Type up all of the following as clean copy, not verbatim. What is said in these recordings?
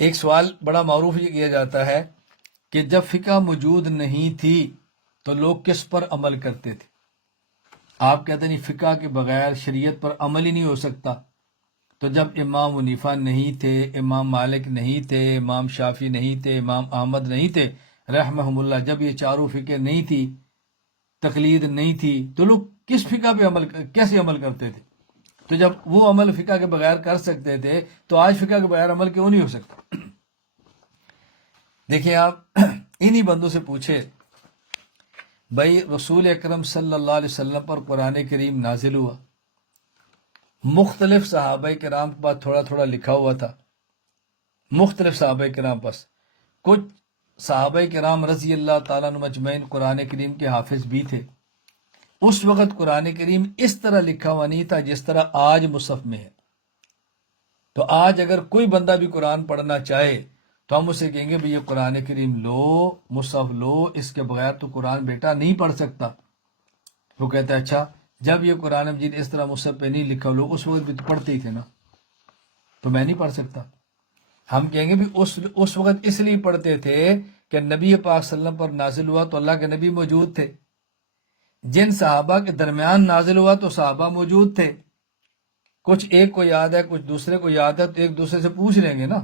ایک سوال بڑا معروف یہ کیا جاتا ہے کہ جب فقہ موجود نہیں تھی تو لوگ کس پر عمل کرتے تھے؟ آپ کہتے ہیں نہیں، فقہ کے بغیر شریعت پر عمل ہی نہیں ہو سکتا۔ تو جب امام حنیفہ نہیں تھے، امام مالک نہیں تھے، امام شافی نہیں تھے، امام احمد نہیں تھے رحمہم اللہ، جب یہ چاروں فقہ نہیں تھی، تقلید نہیں تھی، تو لوگ کس فقہ پہ کیسے عمل کرتے تھے؟ تو جب وہ عمل فقہ کے بغیر کر سکتے تھے تو آج فقہ کے بغیر عمل کیوں نہیں ہو سکتا؟ دیکھیں آپ انہی بندوں سے پوچھے، بھائی رسول اکرم صلی اللہ علیہ وسلم پر قرآن کریم نازل ہوا، مختلف صحابہ کرام کے پاس تھوڑا تھوڑا لکھا ہوا تھا، مختلف صحابہ کرام پاس، کچھ صحابہ کرام رضی اللہ تعالیٰ عنہ مجمعین قرآن کریم کے حافظ بھی تھے۔ اس وقت قرآن کریم اس طرح لکھا ہوا نہیں تھا جس طرح آج مصحف میں ہے۔ تو آج اگر کوئی بندہ بھی قرآن پڑھنا چاہے تو ہم اسے کہیں گے بھی یہ قرآن کریم لو، مصحف لو، اس کے بغیر تو قرآن بیٹا نہیں پڑھ سکتا۔ وہ کہتا ہے اچھا، جب یہ قرآن مجید اس طرح مصحف پہ نہیں لکھا، لوگ اس وقت بھی تو پڑھتے ہی تھے نا، تو میں نہیں پڑھ سکتا۔ ہم کہیں گے بھی اس وقت اس لیے پڑھتے تھے کہ نبی پاک صلی اللہ علیہ وسلم پر نازل ہوا تو اللہ کے نبی موجود تھے، جن صحابہ کے درمیان نازل ہوا تو صحابہ موجود تھے، کچھ ایک کو یاد ہے، کچھ دوسرے کو یاد ہے، تو ایک دوسرے سے پوچھ لیں گے نا۔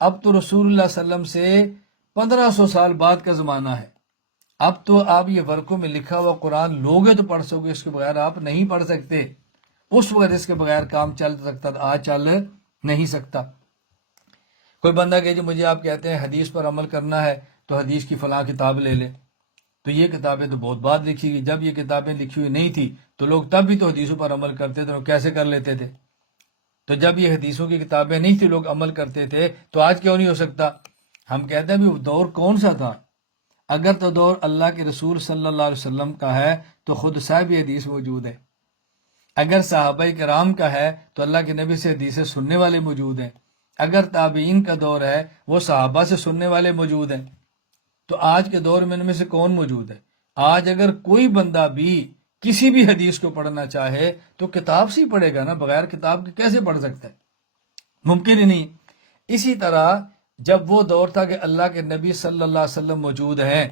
اب تو رسول اللہ صلی اللہ علیہ وسلم سے 1500 سال بعد کا زمانہ ہے، اب تو آپ یہ ورقوں میں لکھا ہوا قرآن لوگے تو پڑھ سکو گے، اس کے بغیر آپ نہیں پڑھ سکتے۔ اس وقت اس کے بغیر کام چل سکتا تھا، آج چل نہیں سکتا۔ کوئی بندہ کہ جی مجھے آپ کہتے ہیں حدیث پر عمل کرنا ہے تو حدیث کی فلاں کتاب لے لے، تو یہ کتابیں تو بہت بعد لکھی گئی، جب یہ کتابیں لکھی ہوئی نہیں تھی تو لوگ تب بھی تو حدیثوں پر عمل کرتے تھے، وہ کیسے کر لیتے تھے؟ تو جب یہ حدیثوں کی کتابیں نہیں تھی، لوگ عمل کرتے تھے، تو آج کیوں نہیں ہو سکتا؟ ہم کہتے ہیں بھی وہ دور کون سا تھا؟ اگر تو دور اللہ کے رسول صلی اللہ علیہ وسلم کا ہے تو خود صاحب حدیث موجود ہے، اگر صحابہ کرام کا ہے تو اللہ کے نبی سے حدیثیں سننے والے موجود ہیں، اگر تابعین کا دور ہے وہ صحابہ سے سننے والے موجود ہیں، تو آج کے دور میں ان میں سے کون موجود ہے؟ آج اگر کوئی بندہ بھی کسی بھی حدیث کو پڑھنا چاہے تو کتاب سے ہی پڑھے گا نا، بغیر کتاب کے کیسے پڑھ سکتا ہے؟ ممکن ہی نہیں۔ اسی طرح جب وہ دور تھا کہ اللہ کے نبی صلی اللہ علیہ وسلم موجود ہیں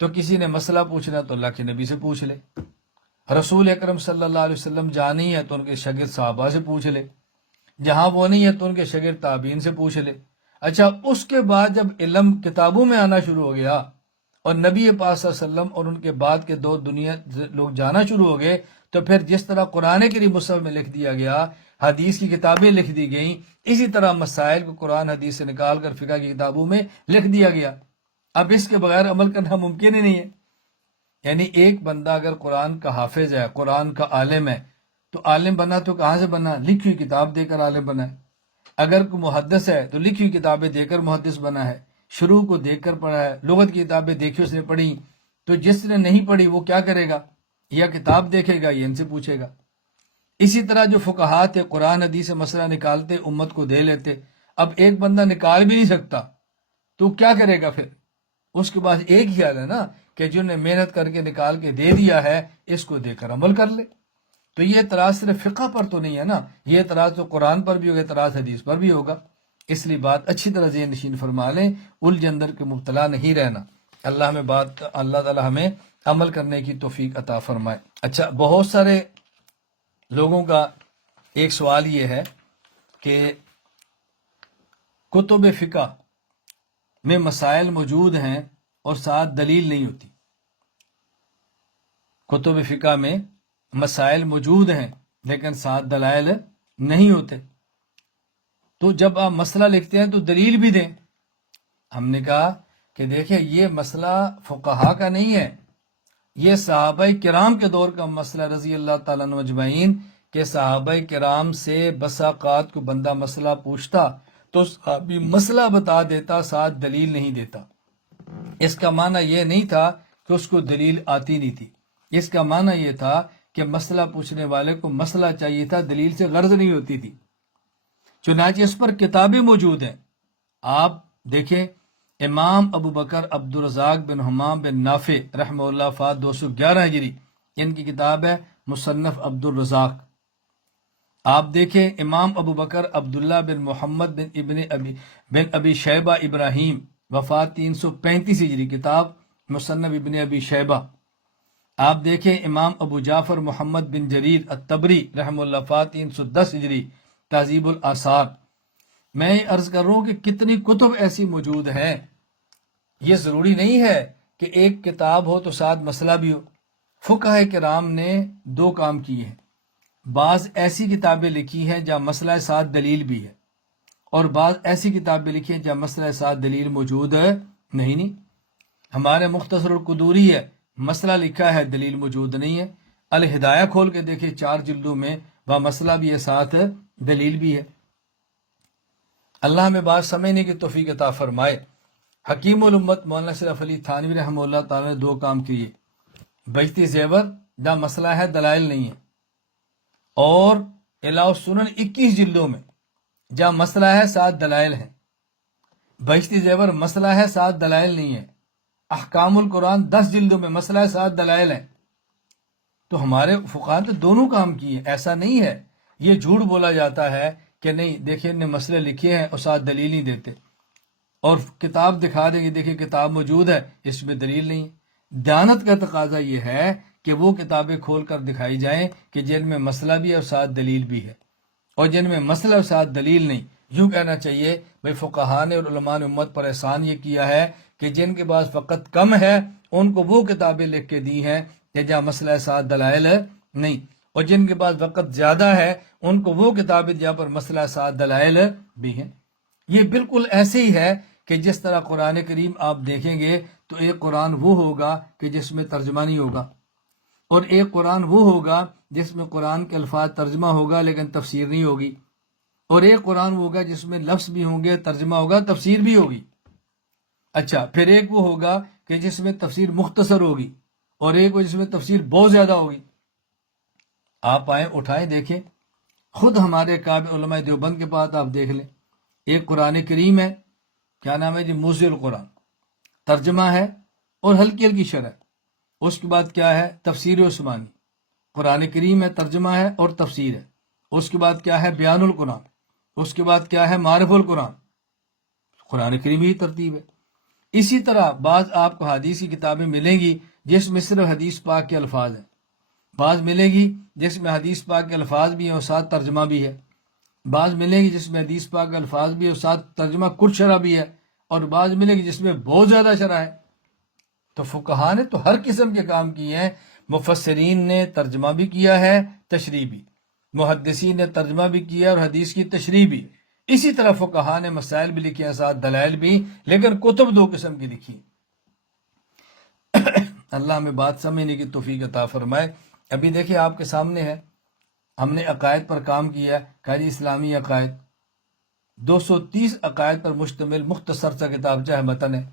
تو کسی نے مسئلہ پوچھنا تو اللہ کے نبی سے پوچھ لے، رسول اکرم صلی اللہ علیہ وسلم جہاں نہیں ہے تو ان کے شاگرد صحابہ سے پوچھ لے، جہاں وہ نہیں ہے تو ان کے شاگرد تابعین سے پوچھ لے۔ اچھا، اس کے بعد جب علم کتابوں میں آنا شروع ہو گیا اور نبی پاک صلی اللہ علیہ وسلم اور ان کے بعد کے دو دنیا لوگ جانا شروع ہو گئے، تو پھر جس طرح قرآن کریم مصحف میں لکھ دیا گیا، حدیث کی کتابیں لکھ دی گئیں، اسی طرح مسائل کو قرآن حدیث سے نکال کر فقہ کی کتابوں میں لکھ دیا گیا۔ اب اس کے بغیر عمل کرنا ممکن ہی نہیں ہے۔ یعنی ایک بندہ اگر قرآن کا حافظ ہے، قرآن کا عالم ہے، تو عالم بنا تو کہاں سے بنا؟ لکھی ہوئی کتاب دے کر عالم بنا ہے۔ اگر کوئی محدث ہے تو لکھی ہوئی کتابیں دے کر محدث بنا ہے، شروع کو دیکھ کر پڑھا ہے، لغت کی کتابیں دیکھی اس نے پڑھی۔ تو جس نے نہیں پڑھی وہ کیا کرے گا؟ یا کتاب دیکھے گا یا ان سے پوچھے گا۔ اسی طرح جو فقہات ہے قرآن حدیث سے مسئلہ نکالتے، امت کو دے لیتے، اب ایک بندہ نکال بھی نہیں سکتا تو کیا کرے گا پھر؟ اس کے پاس ایک ہی حل ہے نا کہ جن نے محنت کر کے نکال کے دے دیا ہے اس کو دے کر عمل کر لے۔ تو یہ اعتراض صرف فقہ پر تو نہیں ہے نا، یہ اعتراض تو قرآن پر بھی ہوگا، اعتراض حدیث پر بھی ہوگا۔ اس لیے بات اچھی طرح ذہن نشین فرما لیں، الجھ اندر کے مبتلا نہیں رہنا۔ اللہ تعالی ہمیں عمل کرنے کی توفیق عطا فرمائے۔ اچھا، بہت سارے لوگوں کا ایک سوال یہ ہے کہ کتب فقہ میں مسائل موجود ہیں اور ساتھ دلیل نہیں ہوتی۔ کتب فقہ میں مسائل موجود ہیں لیکن ساتھ دلائل نہیں ہوتے، تو جب آپ مسئلہ لکھتے ہیں تو دلیل بھی دیں۔ ہم نے کہا کہ دیکھیں یہ مسئلہ فقہا کا نہیں ہے، یہ صحابہ کرام کے دور کا مسئلہ رضی اللہ تعالیٰ عنہ اجمعین، کہ صحابہ کرام سے بسا اوقات کو بندہ مسئلہ پوچھتا تو صحابی مسئلہ بتا دیتا، ساتھ دلیل نہیں دیتا۔ اس کا معنی یہ نہیں تھا کہ اس کو دلیل آتی نہیں تھی، اس کا معنی یہ تھا کہ مسئلہ پوچھنے والے کو مسئلہ چاہیے تھا، دلیل سے غرض نہیں ہوتی تھی۔ چنانچہ اس پر کتابیں موجود ہیں، آپ دیکھیں امام ابو بکر عبد الرزاق بن حمام بن نافع رحمہ اللہ فات 211 ہجری، ان کی کتاب ہے مصنف عبد الرزاق۔ آپ دیکھیں امام ابو بکر عبداللہ بن محمد بن ابی شیبہ ابراہیم، وفات 335 ہجری، کتاب مصنف ابن ابی شیبہ۔ آپ دیکھیں امام ابو جعفر محمد بن جریر الطبری رحمہ اللہ، وفات 310 ہجری، تہذیب الآثار۔ میں یہ عرض کر رہا ہوں کہ کتنی کتب ایسی موجود ہیں۔ یہ ضروری نہیں ہے کہ ایک کتاب ہو تو ساتھ مسئلہ بھی ہو۔ فقہ کرام نے دو کام کیے ہیں، بعض ایسی کتابیں لکھی ہیں جہاں مسئلہ ساتھ دلیل بھی ہے، اور بعض ایسی کتابیں لکھی ہیں جہاں مسئلہ ساتھ دلیل موجود ہے نہیں۔ ہمارے مختصر القدوری ہے، مسئلہ لکھا ہے، دلیل موجود نہیں ہے۔ الہدایہ کھول کے دیکھیں 4 جلدوں میں، وہ مسئلہ بھی ہے ساتھ دلیل بھی ہے۔ اللہ ہمیں بات سمجھنے کی توفیق عطا فرمائے۔ حکیم الامت مولانا اشرف علی تھانوی رحمہ اللہ تعالی نے 2 کام کیے، بہشتی زیور جہاں مسئلہ ہے دلائل نہیں ہے، اور الہ سنن 21 جلدوں میں جہاں مسئلہ ہے ساتھ دلائل ہیں۔ بہشتی زیور مسئلہ ہے ساتھ دلائل نہیں ہے۔ احکام القرآن 10 جلدوں میں مسئلہ ہے ساتھ دلائل ہیں۔ تو ہمارے فقہاء نے دونوں کام کیے، ایسا نہیں ہے۔ یہ جھوٹ بولا جاتا ہے کہ نہیں دیکھیں نے مسئلے لکھے ہیں اور ساتھ دلیل نہیں دیتے، اور کتاب دکھا دیں گے دیکھیں کتاب موجود ہے اس میں دلیل نہیں ہے۔ دیانت کا تقاضا یہ ہے کہ وہ کتابیں کھول کر دکھائی جائیں کہ جن میں مسئلہ بھی ہے اور ساتھ دلیل بھی ہے، اور جن میں مسئلہ اور ساتھ دلیل نہیں۔ یوں کہنا چاہیے بھائی فقہاء نے اور علماء نے امت پر احسان یہ کیا ہے کہ جن کے پاس وقت کم ہے ان کو وہ کتابیں لکھ کے دی ہیں کہ جہاں مسئلہ ساتھ دلائل نہیں، اور جن کے پاس وقت زیادہ ہے ان کو وہ کتابیں جہاں پر مسئلہ ساتھ دلائل بھی ہیں۔ یہ بالکل ایسے ہی ہے کہ جس طرح قرآن کریم آپ دیکھیں گے تو ایک قرآن وہ ہوگا کہ جس میں ترجمہ نہیں ہوگا، اور ایک قرآن وہ ہوگا جس میں قرآن کے الفاظ ترجمہ ہوگا لیکن تفسیر نہیں ہوگی، اور ایک قرآن ہوگا جس میں لفظ بھی ہوں گے، ترجمہ ہوگا، تفسیر بھی ہوگی۔ اچھا، پھر ایک وہ ہوگا کہ جس میں تفسیر مختصر ہوگی، اور ایک وہ جس میں تفسیر بہت زیادہ ہوگی۔ آپ آئیں اٹھائیں دیکھیں، خود ہمارے کعب علماء دیوبند کے پاس آپ دیکھ لیں، ایک قرآن کریم ہے، کیا نام ہے جی، موضع القرآن، ترجمہ ہے اور ہلکی ہلکی شرح۔ اس کے بعد کیا ہے، تفسیر عثمانی، قرآن کریم ہے، ترجمہ ہے اور تفسیر ہے۔ اس کے بعد کیا ہے، بیان القرآن۔ اس کے بعد کیا ہے، معرف القرآن۔ قرآن کریم ہی ترتیب ہے۔ اسی طرح بعض آپ کو حدیث کی کتابیں ملیں گی جس میں صرف حدیث پاک کے الفاظ ہیں، بعض ملے گی جس میں حدیث پاک کے الفاظ بھی ہیں اور ساتھ ترجمہ بھی ہے، بعض ملے گی جس میں حدیث پاک کے الفاظ بھی ہے اور ساتھ ترجمہ کچھ شرح بھی ہے، اور بعض ملے گی جس میں بہت زیادہ شرح ہے۔ تو فقہاء نے تو ہر قسم کے کام کیے ہیں۔ مفسرین نے ترجمہ بھی کیا ہے، تشریح بھی، محدثین نے ترجمہ بھی کیا اور حدیث کی تشریح بھی، اسی طرح فقہاء نے مسائل بھی لکھے ہیں ساتھ دلائل بھی، لیکن کتب 2 قسم کی لکھی۔ اللہ ہمیں بات سمجھنے کی توفیق عطا فرمائے۔ ابھی دیکھیں آپ کے سامنے ہے، ہم نے عقائد پر کام کیا ہے، کہا جی اسلامی عقائد، 230 عقائد پر مشتمل مختصر سا کتابچہ ہے، متن ہے۔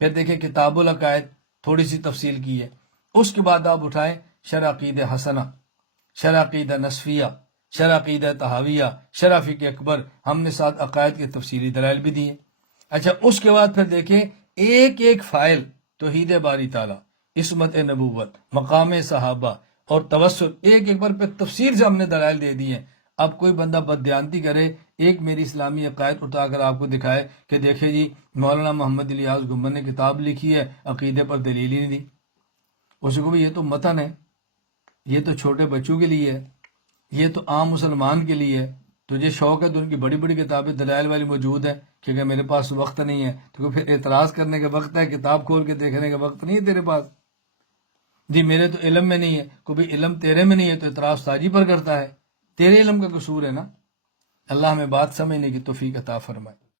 پھر دیکھیں کتاب العقائد، تھوڑی سی تفصیل کی ہے۔ اس کے بعد آپ اٹھائیں شرح عقیدہ حسنہ، شرح عقیدہ نصفیہ، شرح عقیدہ طحاویہ، شرح فقہ اکبر، ہم نے ساتھ عقائد کے تفصیلی دلائل بھی دیے۔ اچھا، اس کے بعد پھر دیکھیں ایک ایک فائل، توحید باری تعالیٰ، عصمت نبوت، مقام صحابہ اور توسل، ایک ایک پر تفصیل سے ہم نے دلائل دے دی ہیں۔ اب کوئی بندہ بددیانتی کرے، ایک میری اسلامی عقائد اٹھا کر آپ کو دکھائے کہ دیکھیں جی مولانا محمد الیاس گنبد نے کتاب لکھی ہے، عقیدے پر دلیل ہی نہیں دی، اس کو بھی یہ تو متن ہے، یہ تو چھوٹے بچوں کے لیے ہے، یہ تو عام مسلمان کے لیے ہے۔ تجھے شوق ہے تو ان کی بڑی بڑی کتابیں دلائل والی موجود ہیں، کیونکہ میرے پاس وقت نہیں ہے، تو پھر اعتراض کرنے کا وقت ہے، کتاب کھول کے دیکھنے کا وقت نہیں ہے تیرے پاس۔ جی میرے تو علم میں نہیں ہے، کوئی علم تیرے میں نہیں ہے تو اعتراض ساجی پر کرتا ہے، تیرے علم کا قصور ہے نا۔ اللہ ہمیں بات سمجھنے کی توفیق عطا فرمائے۔